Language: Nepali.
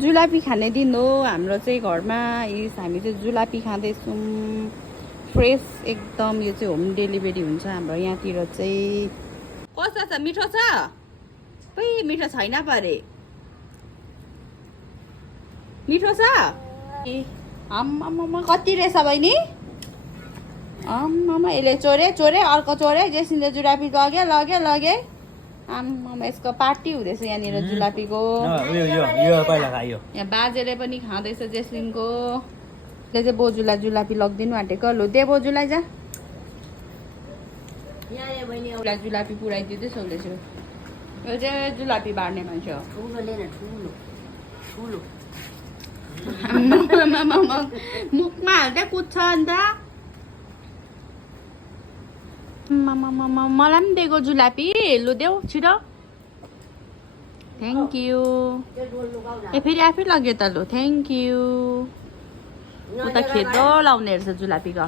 जुलापी खाने दिन हो हाम्रो चाहिँ घरमा। हामी चाहिँ जुलापी खाँदैछौँ फ्रेस एकदम। यो चाहिँ होम डेलिभरी हुन्छ हाम्रो यहाँतिर चाहिँ। कस्तो छ, मिठो छ? खै मिठो छैन परे। मिठो छ? आम्मामा कति रहेछ बहिनी? आम्मामा यसले चोरे अर्को चोरे। जेसिनले जुलापी लगे। आम्मामा यसको पार्टी हुँदैछ यहाँनिर जुलापीको। यहाँ बाजेले पनि खाँदैछ जेस्लिनको। ले चाहिँ बोजूलाई जुलापी लगिदिनु आँटेको। लु दे बोजूलाई जा। जुलापी पुऱ्याइदिँदै सोल्दैछु। यो चाहिँ जुलापी बाँड्ने मान्छे हो। मुखमा हाल्दै कुद्छ अन्त। मलाई पनि दिएको जुलापी। लु देऊ छिटो। Thank you. ए फेरि आफै लग्यो त। लु थ्याङ्क यू। उता खेद्दो लाउने रहेछ जुलापीको।